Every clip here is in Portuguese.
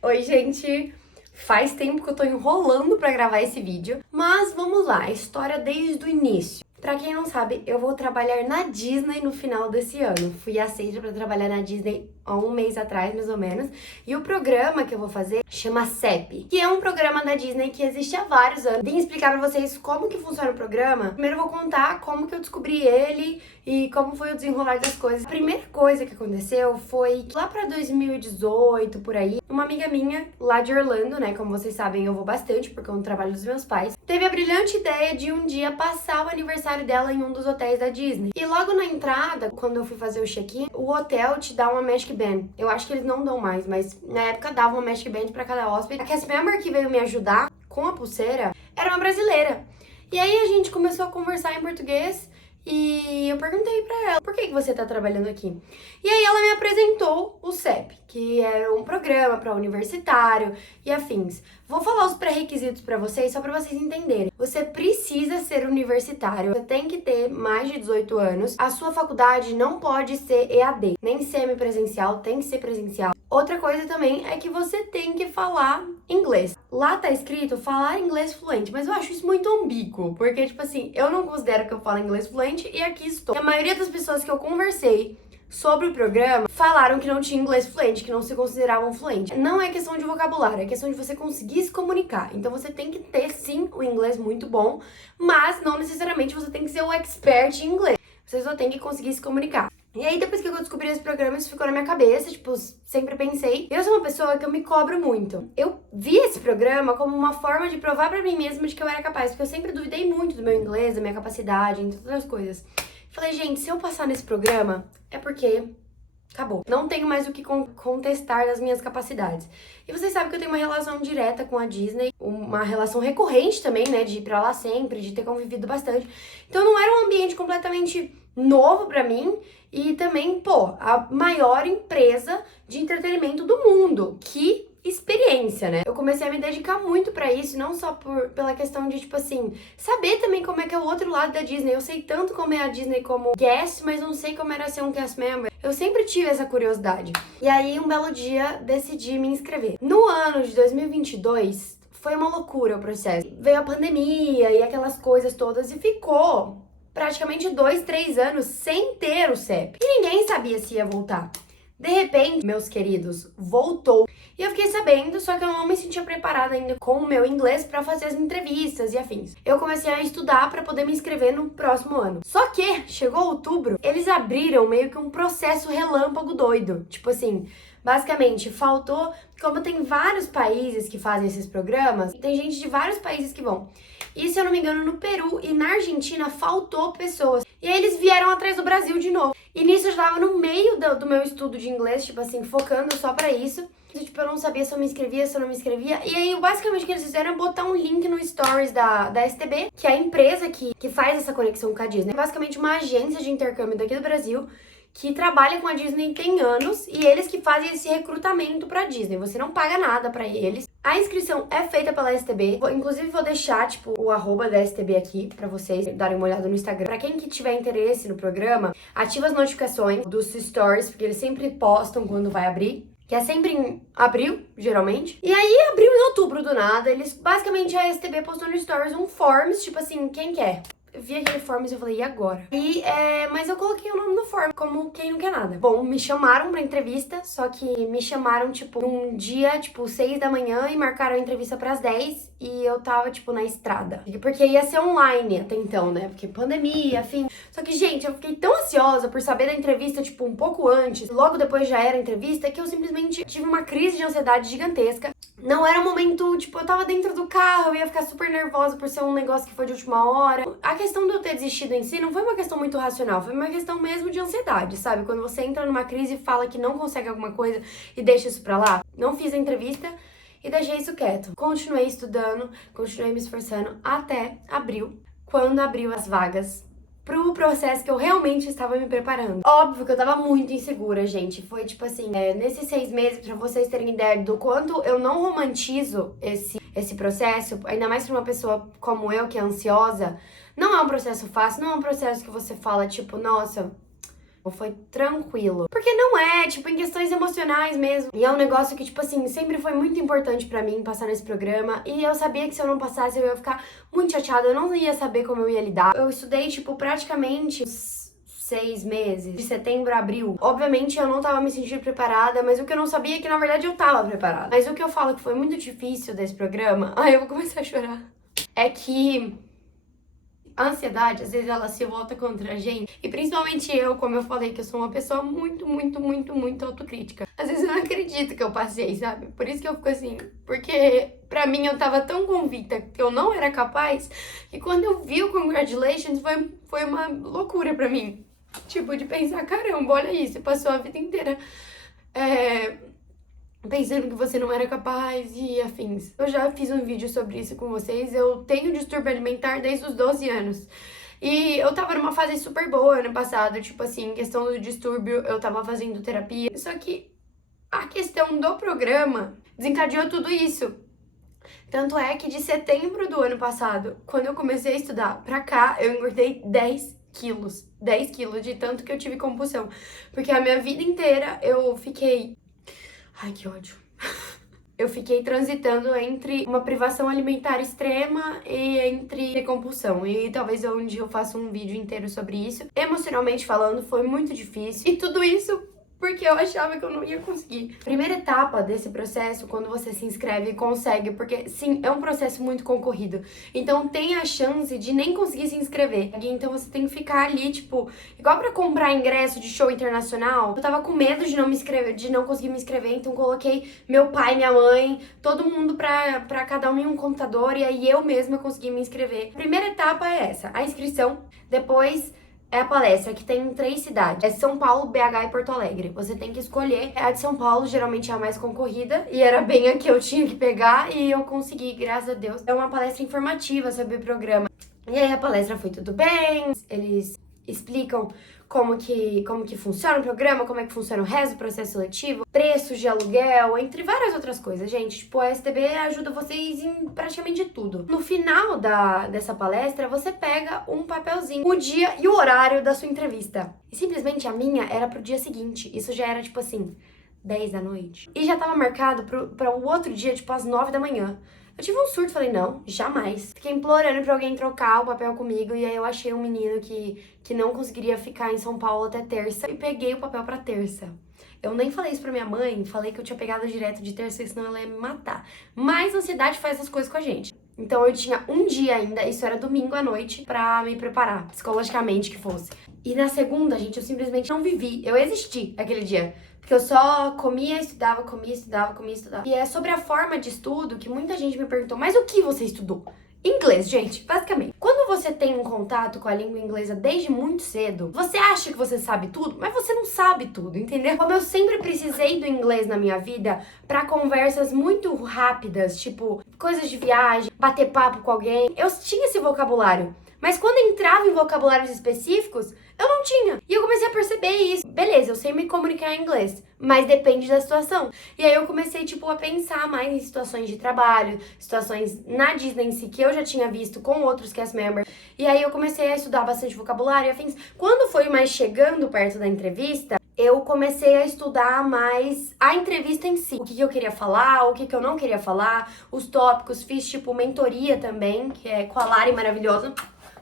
Oi, gente! Faz tempo que eu tô enrolando pra gravar esse vídeo, mas vamos lá, a história desde o início. Pra quem não sabe, eu vou trabalhar na Disney no final desse ano. Fui aceita pra trabalhar na Disney há um mês atrás, mais ou menos. E o programa que eu vou fazer chama CEP, que é um programa da Disney que existe há vários anos. Vim explicar pra vocês como que funciona o programa. Primeiro eu vou contar como que eu descobri ele e como foi o desenrolar das coisas. A primeira coisa que aconteceu foi que lá pra 2018, por aí, uma amiga minha, lá de Orlando, né, como vocês sabem, eu vou bastante porque é um trabalho dos meus pais, teve a brilhante ideia de um dia passar o aniversário dela em um dos hotéis da Disney. E logo na entrada, quando eu fui fazer o check-in, o hotel te dá uma Magic Band. Eu acho que eles não dão mais, mas na época dava uma Magic Band pra cada hóspede. A cast member que veio me ajudar com a pulseira era uma brasileira. E aí a gente começou a conversar em português e eu perguntei pra ela, por que você tá trabalhando aqui? E aí ela me apresentou o CEP, que era um programa para universitário e afins. Vou falar os pré-requisitos pra vocês, só pra vocês entenderem. Você precisa ser universitário, você tem que ter mais de 18 anos. A sua faculdade não pode ser EAD, nem semipresencial, tem que ser presencial. Outra coisa também é que você tem que falar inglês. Lá tá escrito falar inglês fluente, mas eu acho isso muito ambíguo, porque, tipo assim, eu não considero que eu falo inglês fluente e aqui estou. E a maioria das pessoas que eu conversei sobre o programa falaram que não tinha inglês fluente, que não se consideravam fluente. Não é questão de vocabulário, é questão de você conseguir se comunicar. Então você tem que ter, sim, o inglês muito bom, mas não necessariamente você tem que ser o expert em inglês. Você só tem que conseguir se comunicar. E aí, depois que eu descobri esse programa, isso ficou na minha cabeça, tipo, sempre pensei. Eu sou uma pessoa que eu me cobro muito. Eu vi esse programa como uma forma de provar pra mim mesma de que eu era capaz, porque eu sempre duvidei muito do meu inglês, da minha capacidade, entre outras coisas. Falei, gente, se eu passar nesse programa, é porque acabou. Não tenho mais o que contestar das minhas capacidades. E vocês sabem que eu tenho uma relação direta com a Disney, uma relação recorrente também, né, de ir pra lá sempre, de ter convivido bastante. Então não era um ambiente completamente novo pra mim e também, pô, a maior empresa de entretenimento do mundo. Que experiência, né? Eu comecei a me dedicar muito pra isso, não só pela questão de, tipo assim, saber também como é que é o outro lado da Disney. Eu sei tanto como é a Disney como guest, mas não sei como era ser um cast member. Eu sempre tive essa curiosidade. E aí, um belo dia, decidi me inscrever. No ano de 2022, foi uma loucura o processo. Veio a pandemia e aquelas coisas todas e ficou praticamente 2, 3 anos sem ter o CEP. E ninguém sabia se ia voltar. De repente, meus queridos, voltou. E eu fiquei sabendo, só que eu não me sentia preparada ainda com o meu inglês pra fazer as entrevistas e afins. Eu comecei a estudar pra poder me inscrever no próximo ano. Só que, chegou outubro, eles abriram meio que um processo relâmpago doido. Tipo assim, basicamente, faltou... Como tem vários países que fazem esses programas, tem gente de vários países que vão. E, se eu não me engano, no Peru e na Argentina faltou pessoas. E aí eles vieram atrás do Brasil de novo. E nisso eu já tava no meio do meu estudo de inglês, tipo assim, focando só pra isso. Tipo, eu não sabia se eu me inscrevia, se eu não me inscrevia. E aí, basicamente, o que eles fizeram é botar um link no Stories da STB, que é a empresa que faz essa conexão com a Disney. É basicamente uma agência de intercâmbio daqui do Brasil, que trabalha com a Disney tem anos, e eles que fazem esse recrutamento pra Disney. Você não paga nada pra eles. A inscrição é feita pela STB. Inclusive, vou deixar, tipo, o arroba da STB aqui pra vocês darem uma olhada no Instagram. Pra quem que tiver interesse no programa, ativa as notificações dos stories, porque eles sempre postam quando vai abrir. Que é sempre em abril, geralmente. E aí, abril e outubro, do nada, eles... Basicamente, a STB postou no Stories um forms, tipo assim, quem quer? Eu vi aquele forms e eu falei, e agora? Mas eu coloquei o nome no form, como quem não quer nada. Bom, me chamaram pra entrevista, só que me chamaram, tipo, num dia, tipo, 6 da manhã e marcaram a entrevista pras 10 e eu tava, tipo, na estrada. Porque ia ser online até então, né? Porque pandemia, afim. Só que, gente, eu fiquei tão ansiosa por saber da entrevista, tipo, um pouco antes, logo depois já era a entrevista, que eu simplesmente tive uma crise de ansiedade gigantesca. Não era um momento, tipo, eu tava dentro do carro, eu ia ficar super nervosa por ser um negócio que foi de última hora. A questão de eu ter desistido em si não foi uma questão muito racional, foi uma questão mesmo de ansiedade, sabe? Quando você entra numa crise e fala que não consegue alguma coisa e deixa isso pra lá. Não fiz a entrevista e deixei isso quieto. Continuei estudando, continuei me esforçando até abril, quando abriu as vagas pro processo que eu realmente estava me preparando. Óbvio que eu tava muito insegura, gente. Foi tipo assim, nesses 6 meses, pra vocês terem ideia do quanto eu não romantizo esse processo, ainda mais pra uma pessoa como eu, que é ansiosa, não é um processo fácil, não é um processo que você fala, tipo, nossa, Foi tranquilo. Porque não é, tipo, em questões emocionais mesmo. E é um negócio que, tipo assim, sempre foi muito importante pra mim passar nesse programa. E eu sabia que se eu não passasse, eu ia ficar muito chateada. Eu não ia saber como eu ia lidar. Eu estudei, tipo, praticamente 6 meses, de setembro a abril. Obviamente eu não tava me sentindo preparada, mas o que eu não sabia é que, na verdade, eu tava preparada. Mas o que eu falo que foi muito difícil desse programa... Ai, eu vou começar a chorar. É que... a ansiedade, às vezes, ela se volta contra a gente. E principalmente eu, como eu falei, que eu sou uma pessoa muito autocrítica. Às vezes eu não acredito que eu passei, sabe? Por isso que eu fico assim. Porque pra mim eu tava tão convicta que eu não era capaz, que quando eu vi o Congratulations foi uma loucura pra mim. Tipo, de pensar, caramba, olha isso, você passou a vida inteira pensando que você não era capaz e afins. Eu já fiz um vídeo sobre isso com vocês. Eu tenho distúrbio alimentar desde os 12 anos. E eu tava numa fase super boa ano passado, tipo assim, questão do distúrbio, eu tava fazendo terapia. Só que a questão do programa desencadeou tudo isso. Tanto é que de setembro do ano passado, quando eu comecei a estudar pra cá, eu engordei 10 quilos. 10 quilos de tanto que eu tive compulsão. Porque a minha vida inteira eu fiquei... Ai, que ódio. Eu fiquei transitando entre uma privação alimentar extrema e entre compulsão. E talvez um dia eu faça um vídeo inteiro sobre isso. Emocionalmente falando, foi muito difícil. E tudo isso porque eu achava que eu não ia conseguir. Primeira etapa desse processo, quando você se inscreve e consegue, porque sim, é um processo muito concorrido. Então tem a chance de nem conseguir se inscrever. Então você tem que ficar ali, tipo, igual pra comprar ingresso de show internacional. Eu tava com medo de não me inscrever, de não conseguir me inscrever, então coloquei meu pai, minha mãe, todo mundo pra cada um em um computador, e aí eu mesma consegui me inscrever. A primeira etapa é essa, a inscrição. Depois é a palestra, que tem em 3 cidades. É São Paulo, BH e Porto Alegre. Você tem que escolher. A de São Paulo geralmente é a mais concorrida. E era bem a que eu tinha que pegar. E eu consegui, graças a Deus. É uma palestra informativa sobre o programa. E aí a palestra foi tudo bem. Eles explicam como que funciona o programa, como é que funciona o resto do processo seletivo, preços de aluguel, entre várias outras coisas, gente. Tipo, a STB ajuda vocês em praticamente tudo. No final dessa palestra, você pega um papelzinho, o dia e o horário da sua entrevista. E simplesmente a minha era pro dia seguinte. Isso já era, tipo assim, 10 da noite. E já tava marcado pra o outro dia, tipo, às 9 da manhã. Eu tive um surto, falei, não, jamais. Fiquei implorando pra alguém trocar o papel comigo, e aí eu achei um menino que não conseguiria ficar em São Paulo até terça, e peguei o papel pra terça. Eu nem falei isso pra minha mãe, falei que eu tinha pegado direto de terça, senão ela ia me matar. Mas a ansiedade faz essas coisas com a gente. Então eu tinha um dia ainda, isso era domingo à noite, pra me preparar, psicologicamente que fosse. E na segunda, gente, eu simplesmente não vivi, eu existi aquele dia. Porque eu só comia, estudava. E é sobre a forma de estudo que muita gente me perguntou, mas o que você estudou? Inglês, gente, basicamente. Quando você tem um contato com a língua inglesa desde muito cedo, você acha que você sabe tudo, mas você não sabe tudo, entendeu? Como eu sempre precisei do inglês na minha vida pra conversas muito rápidas, tipo, coisas de viagem, bater papo com alguém, eu tinha esse vocabulário. Mas quando entrava em vocabulários específicos, eu não tinha. E eu comecei a perceber isso. Beleza, eu sei me comunicar em inglês, mas depende da situação. E aí eu comecei, tipo, a pensar mais em situações de trabalho, situações na Disney em si, que eu já tinha visto com outros cast members. E aí eu comecei a estudar bastante vocabulário e afins. Quando foi mais chegando perto da entrevista, eu comecei a estudar mais a entrevista em si. O que eu queria falar, o que eu não queria falar, os tópicos. Fiz, tipo, mentoria também, que é com a Lari maravilhosa.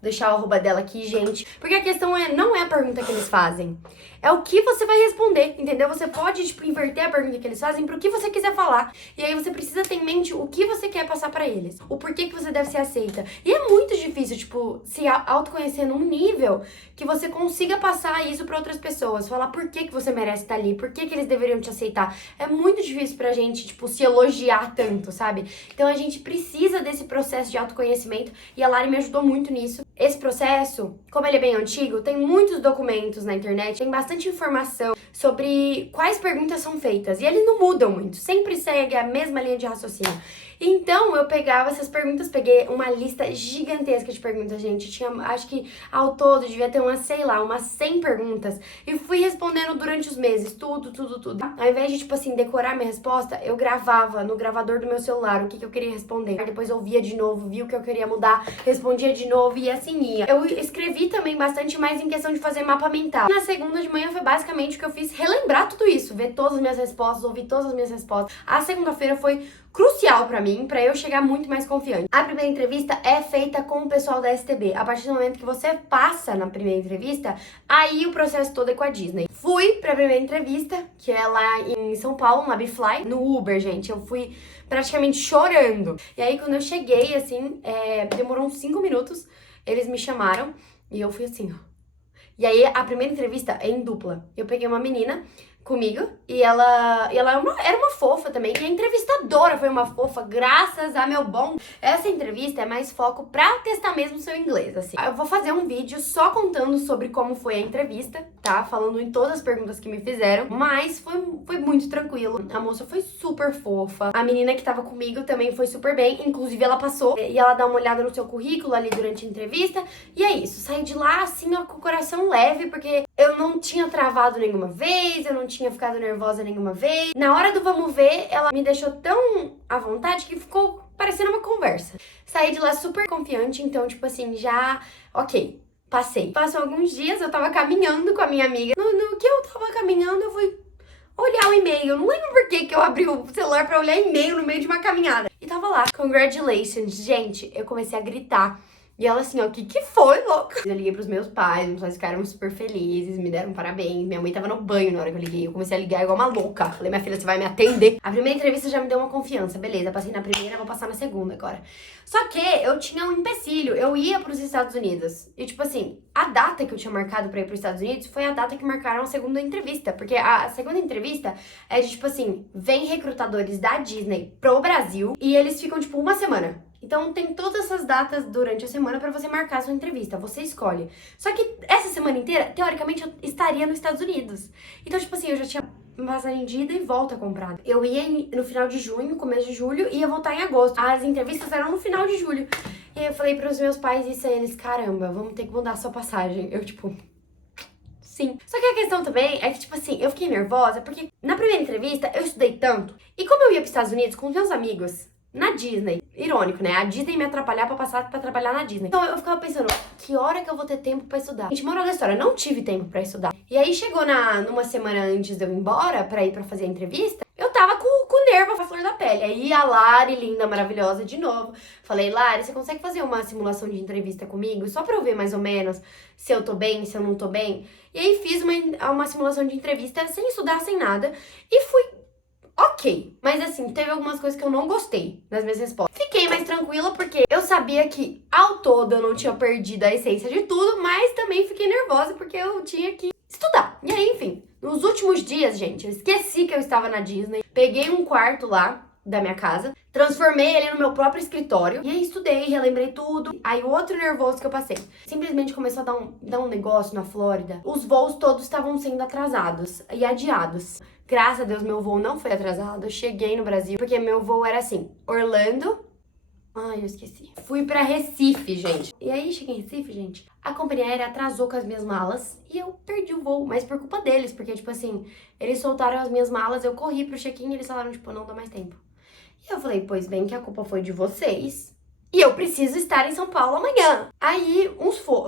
Deixar o arroba dela aqui, gente. Porque a questão não é a pergunta que eles fazem. É o que você vai responder, entendeu? Você pode, tipo, inverter a pergunta que eles fazem pro que você quiser falar. E aí você precisa ter em mente o que você quer passar pra eles. O porquê que você deve ser aceita. E é muito difícil, tipo, se autoconhecer num nível que você consiga passar isso pra outras pessoas. Falar por que você merece estar ali, por que eles deveriam te aceitar. É muito difícil pra gente, tipo, se elogiar tanto, sabe? Então a gente precisa desse processo de autoconhecimento. E a Lari me ajudou muito nisso. Esse processo, como ele é bem antigo, tem muitos documentos na internet, tem bastante informação sobre quais perguntas são feitas. E eles não mudam muito, sempre segue a mesma linha de raciocínio. Então, eu pegava essas perguntas, peguei uma lista gigantesca de perguntas, gente. Tinha, acho que ao todo devia ter umas 100 perguntas. E fui respondendo durante os meses, tudo. Ao invés de, tipo assim, decorar minha resposta, eu gravava no gravador do meu celular o que eu queria responder. Aí depois eu via de novo, via o que eu queria mudar, respondia de novo e assim ia. Eu escrevi também bastante mais em questão de fazer mapa mental. Na segunda de manhã, manhã foi basicamente o que eu fiz, relembrar tudo isso, ver todas as minhas respostas, ouvir todas as minhas respostas. A segunda-feira foi crucial pra mim, pra eu chegar muito mais confiante. A primeira entrevista é feita com o pessoal da STB. A partir do momento que você passa na primeira entrevista, aí o processo todo é com a Disney. Fui pra primeira entrevista, que é lá em São Paulo, na Bfly, no Uber, gente. Eu fui praticamente chorando. E aí, quando eu cheguei, assim, demorou uns 5 minutos, eles me chamaram e eu fui assim, ó. E aí, a primeira entrevista é em dupla. Eu peguei uma menina comigo e ela era uma fofa também. E a entrevistadora foi uma fofa, graças a meu bom. Essa entrevista é mais foco pra testar mesmo o seu inglês, assim. Eu vou fazer um vídeo só contando sobre como foi a entrevista, tá? Falando em todas as perguntas que me fizeram. Mas foi muito tranquilo. A moça foi super fofa. A menina que tava comigo também foi super bem. Inclusive, ela passou e ela dá uma olhada no seu currículo ali durante a entrevista. E é isso. Saí de lá, assim, ó, com o coração leve, porque eu não tinha travado nenhuma vez, eu não tinha ficado nervosa nenhuma vez. Na hora do vamos ver, ela me deixou tão à vontade que ficou parecendo uma conversa. Saí de lá super confiante, então, tipo assim, já... Ok, passei. Passou alguns dias, eu tava caminhando com a minha amiga. No que eu tava caminhando, eu fui olhar o e-mail. Eu não lembro por que eu abri o celular pra olhar e-mail no meio de uma caminhada. E tava lá, congratulations. Gente, eu comecei a gritar. E ela assim, ó, o que foi, louco? Eu liguei pros meus pais ficaram super felizes, me deram parabéns. Minha mãe tava no banho na hora que eu liguei. Eu comecei a ligar igual uma louca. Falei, minha filha, você vai me atender? A primeira entrevista já me deu uma confiança. Beleza, passei na primeira, vou passar na segunda agora. Só que eu tinha um empecilho. Eu ia pros Estados Unidos. E, tipo assim, a data que eu tinha marcado pra ir pros Estados Unidos foi a data que marcaram a segunda entrevista. Porque a segunda entrevista é de, tipo assim, vem recrutadores da Disney pro Brasil e eles ficam, tipo, uma semana. Então tem todas essas datas durante a semana pra você marcar a sua entrevista, você escolhe. Só que essa semana inteira, teoricamente, eu estaria nos Estados Unidos. Então, tipo assim, eu já tinha passagem de ida e volta comprada. Eu ia no final de junho, começo de julho, e ia voltar em agosto. As entrevistas eram no final de julho. E aí eu falei pros meus pais isso aí, eles, caramba, vamos ter que mudar a sua passagem. Eu, tipo... Sim. Só que a questão também é que, tipo assim, eu fiquei nervosa porque na primeira entrevista eu estudei tanto. E como eu ia pros Estados Unidos com meus amigos na Disney, irônico, né? A Disney me atrapalhar pra passar pra trabalhar na Disney. Então eu ficava pensando, que hora que eu vou ter tempo pra estudar? Gente, moral da história, não tive tempo pra estudar. E aí chegou numa semana antes de eu ir embora pra ir pra fazer a entrevista, eu tava com nervo à flor da pele. Aí a Lari, linda, maravilhosa, de novo. Falei, Lari, você consegue fazer uma simulação de entrevista comigo? Só pra eu ver mais ou menos se eu tô bem, se eu não tô bem. E aí fiz uma simulação de entrevista sem estudar, sem nada. E fui ok. Mas assim, teve algumas coisas que eu não gostei nas minhas respostas. Fiquei mais tranquila porque eu sabia que ao todo eu não tinha perdido a essência de tudo, mas também fiquei nervosa porque eu tinha que estudar. E aí, enfim, nos últimos dias, gente, eu esqueci que eu estava na Disney. Peguei um quarto lá da minha casa, transformei ele no meu próprio escritório e aí estudei, relembrei tudo. Aí o outro nervoso que eu passei, simplesmente começou a dar um negócio na Flórida. Os voos todos estavam sendo atrasados e adiados. Graças a Deus, meu voo não foi atrasado. Eu cheguei no Brasil, porque meu voo era assim, Orlando... Ai, eu esqueci. Fui pra Recife, gente. E aí, cheguei em Recife, gente, a companhia aérea atrasou com as minhas malas e eu perdi o voo. Mas por culpa deles, porque, tipo assim, eles soltaram as minhas malas, eu corri pro check-in e eles falaram, tipo, não dá mais tempo. E eu falei, pois bem que a culpa foi de vocês. E eu preciso estar em São Paulo amanhã. Aí,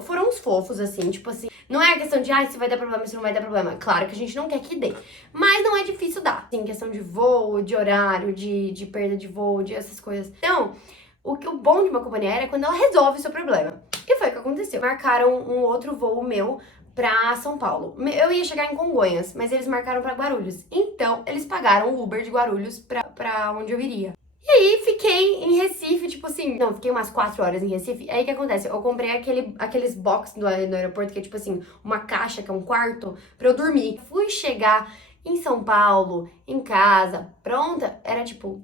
foram uns fofos, assim, tipo assim. Não é a questão de, se vai dar problema, se não vai dar problema. Claro que a gente não quer que dê. Mas não é difícil dar. Assim, questão de voo, de horário, de perda de voo, de essas coisas. Então, o bom de uma companhia aérea é quando ela resolve o seu problema. E foi o que aconteceu. Marcaram um outro voo meu pra São Paulo. Eu ia chegar em Congonhas, mas eles marcaram pra Guarulhos. Então, eles pagaram o Uber de Guarulhos pra onde eu iria. E aí, fiquei em Recife, tipo assim... Não, fiquei umas 4 horas em Recife. Aí, o que acontece? Eu comprei aqueles box no aeroporto, que é tipo assim, uma caixa, que é um quarto, pra eu dormir. Fui chegar em São Paulo, em casa, pronta, era tipo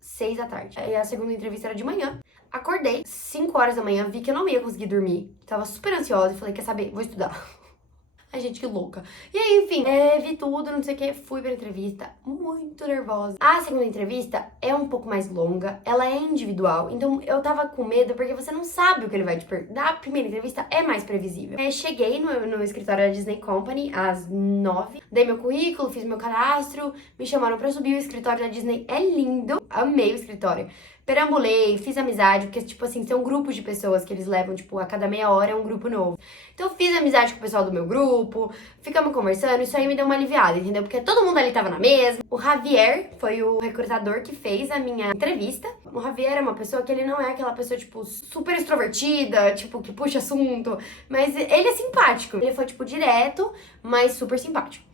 6 da tarde. Aí, a segunda entrevista era de manhã. Acordei, 5 horas da manhã, vi que eu não ia conseguir dormir. Tava super ansiosa e falei, quer saber? Vou estudar. Ai, gente, que louca. E aí, enfim, vi tudo, não sei o que, fui pra entrevista, muito nervosa. A segunda entrevista é um pouco mais longa, ela é individual, então eu tava com medo porque você não sabe o que ele vai te perguntar. A primeira entrevista é mais previsível. Cheguei no escritório da Disney Company às 9, dei meu currículo, fiz meu cadastro, me chamaram pra subir. O escritório da Disney é lindo, amei o escritório. perambulei, fiz amizade, porque, tipo assim, são grupos de pessoas que eles levam, tipo, a cada meia hora é um grupo novo. Então eu fiz amizade com o pessoal do meu grupo, ficamos conversando, isso aí me deu uma aliviada, entendeu? Porque todo mundo ali tava na mesma. O Javier foi o recrutador que fez a minha entrevista. O Javier é uma pessoa que ele não é aquela pessoa, tipo, super extrovertida, tipo, que puxa assunto, mas ele é simpático. Ele foi, tipo, direto, mas super simpático.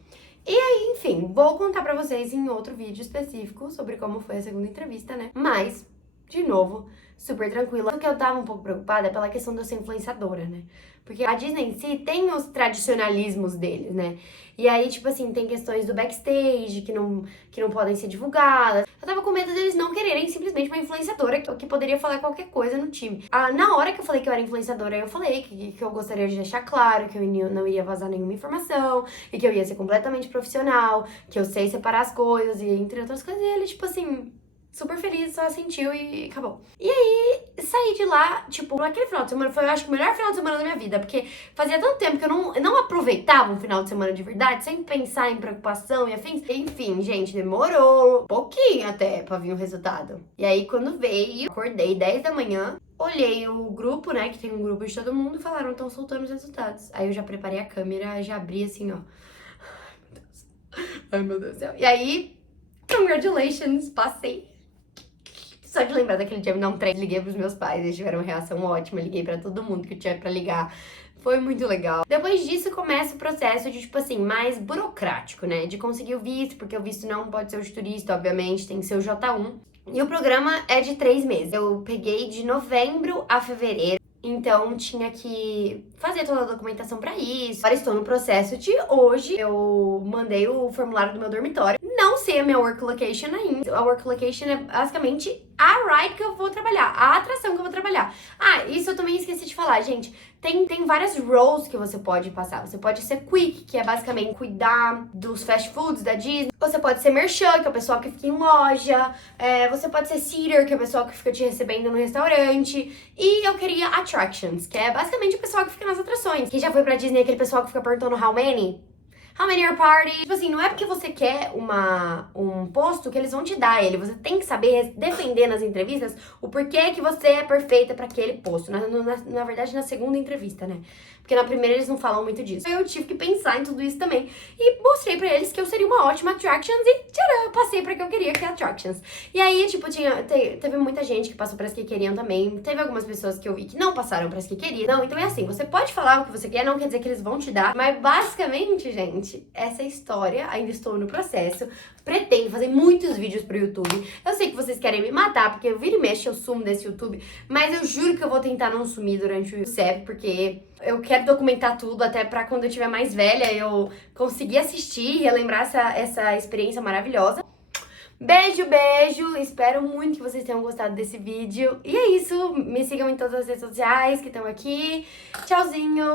E aí, enfim, vou contar pra vocês em outro vídeo específico sobre como foi a segunda entrevista, né? Mas, de novo, super tranquila. O que eu tava um pouco preocupada é pela questão de eu ser influenciadora, né? Porque a Disney em si tem os tradicionalismos deles, né? E aí, tipo assim, tem questões do backstage que não podem ser divulgadas. Eu tava com medo deles não quererem simplesmente uma influenciadora que poderia falar qualquer coisa no time. Na hora que eu falei que eu era influenciadora, eu falei que eu gostaria de deixar claro que eu não iria vazar nenhuma informação e que eu ia ser completamente profissional, que eu sei separar as coisas e entre outras coisas. E ele, tipo assim, super feliz, só sentiu e acabou. E aí, saí de lá, tipo, naquele final de semana foi, eu acho, o melhor final de semana da minha vida, porque fazia tanto tempo que eu não aproveitava um final de semana de verdade, sem pensar em preocupação e afins. Enfim, gente, demorou um pouquinho até pra vir o resultado. E aí, quando veio, acordei 10 da manhã, olhei o grupo, né, que tem um grupo de todo mundo, e falaram, estão soltando os resultados. Aí eu já preparei a câmera, já abri assim, ó. Ai, meu Deus do céu. E aí, congratulations, passei. Só de lembrar daquele dia, me dá um trem. Liguei pros meus pais, eles tiveram uma reação ótima. Liguei pra todo mundo que eu tinha pra ligar. Foi muito legal. Depois disso, começa o processo de, tipo assim, mais burocrático, né? De conseguir o visto, porque o visto não pode ser o de turista, obviamente, tem que ser o J1. E o programa é de 3 meses. Eu peguei de novembro a fevereiro. Então, tinha que fazer toda a documentação pra isso. Agora estou no processo de hoje. Eu mandei o formulário do meu dormitório. Não sei a minha work location ainda. A work location é basicamente a ride que eu vou trabalhar, a atração que eu vou trabalhar. Ah, isso eu também esqueci de falar, gente. Tem várias roles que você pode passar. Você pode ser quick, que é basicamente cuidar dos fast foods da Disney. Você pode ser merchan, que é o pessoal que fica em loja. Você pode ser seater, que é o pessoal que fica te recebendo no restaurante. E eu queria attractions, que é basicamente o pessoal que fica nas atrações. Quem já foi pra Disney, aquele pessoal que fica perguntando how many? How many are party? Tipo assim, não é porque você quer um posto que eles vão te dar ele. Você tem que saber defender nas entrevistas o porquê que você é perfeita pra aquele posto. Na verdade, na segunda entrevista, né? Porque na primeira eles não falam muito disso. Eu tive que pensar em tudo isso também. E mostrei pra eles que eu seria uma ótima attractions e tcharam, passei pra que eu queria, que é attractions. E aí, tipo, teve muita gente que passou pras que queriam também. Teve algumas pessoas que eu vi que não passaram pras que queriam. Não, então é assim, você pode falar o que você quer, não quer dizer que eles vão te dar. Mas basicamente, gente, essa história, ainda estou no processo. Pretendo fazer muitos vídeos pro YouTube. Eu sei que vocês querem me matar, porque eu vira e mexe, eu sumo desse YouTube. Mas eu juro que eu vou tentar não sumir durante o CEP, porque eu quero documentar tudo, até pra quando eu tiver mais velha, eu conseguir assistir e relembrar essa experiência maravilhosa. Beijo, beijo! Espero muito que vocês tenham gostado desse vídeo. E é isso, me sigam em todas as redes sociais que estão aqui. Tchauzinho!